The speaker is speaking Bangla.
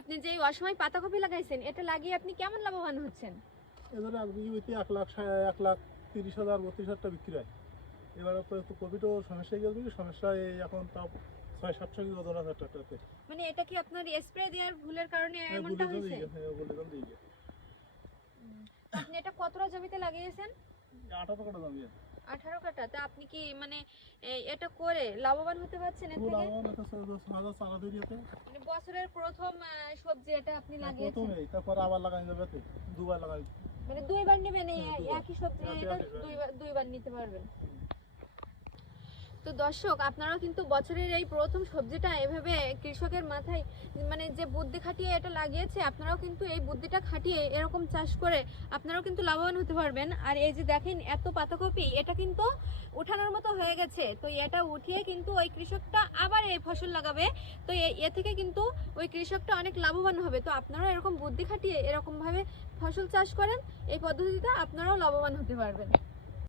আপনি যে এই অসময় পাতাকপি লাগাইছেন, এটা লাগিয়ে আপনি কেমন লাভবান হচ্ছেন? এদের এক বিঘিতে 1,30,000 32,000 বিক্রি হয়। এবারে তো একটু কোভিডও সমস্যা গেল, সমস্যা এই এখন তাও 600-700 কি ওজন আছে ট্রাক্টরতে। মানে এটা কি আপনার স্প্রে দেওয়ার ভুলের কারণে এমনটা হয়েছে? আপনি এটা কতটা জমিতে লাগিয়েছেন? 18 কাঠা জমি আছে। 18 কাঠা। তা আপনি কি মানে এটা করে লাভবান হতে পারছেন এর থেকে? মানে বছরের প্রথম সবজি এটা আপনি লাগিয়েছেন? প্রথমেই, তারপর আবার লাগাই যাবে, দুবার লাগাই। মানে দুইবার নেবেন দুইবার। একই সবজি, এটা দুইবার নিতে পারবেন। তো দর্শক, আপনারাও কিন্তু বছরের এই প্রথম সবজিটা এভাবে কৃষকের মাথায় মানে যে বুদ্ধি খাটিয়ে এটা লাগিয়েছে, আপনারাও কিন্তু এই বুদ্ধিটা খাটিয়ে এরকম চাষ করে আপনারাও কিন্তু লাভবান হতে পারবেন। আর এই যে দেখেন এত পাতাকপি, এটা কিন্তু উঠানোর মতো হয়ে গেছে। তো এটা উঠিয়ে কিন্তু ওই কৃষকটা আবার এই ফসল লাগাবে। তো এ থেকে কিন্তু ওই কৃষকটা অনেক লাভবান হবে। তো আপনারাও এরকম বুদ্ধি খাটিয়ে এরকম ভাবে ফসল চাষ করেন, এই পদ্ধতিতে আপনারাও লাভবান হতে পারবেন।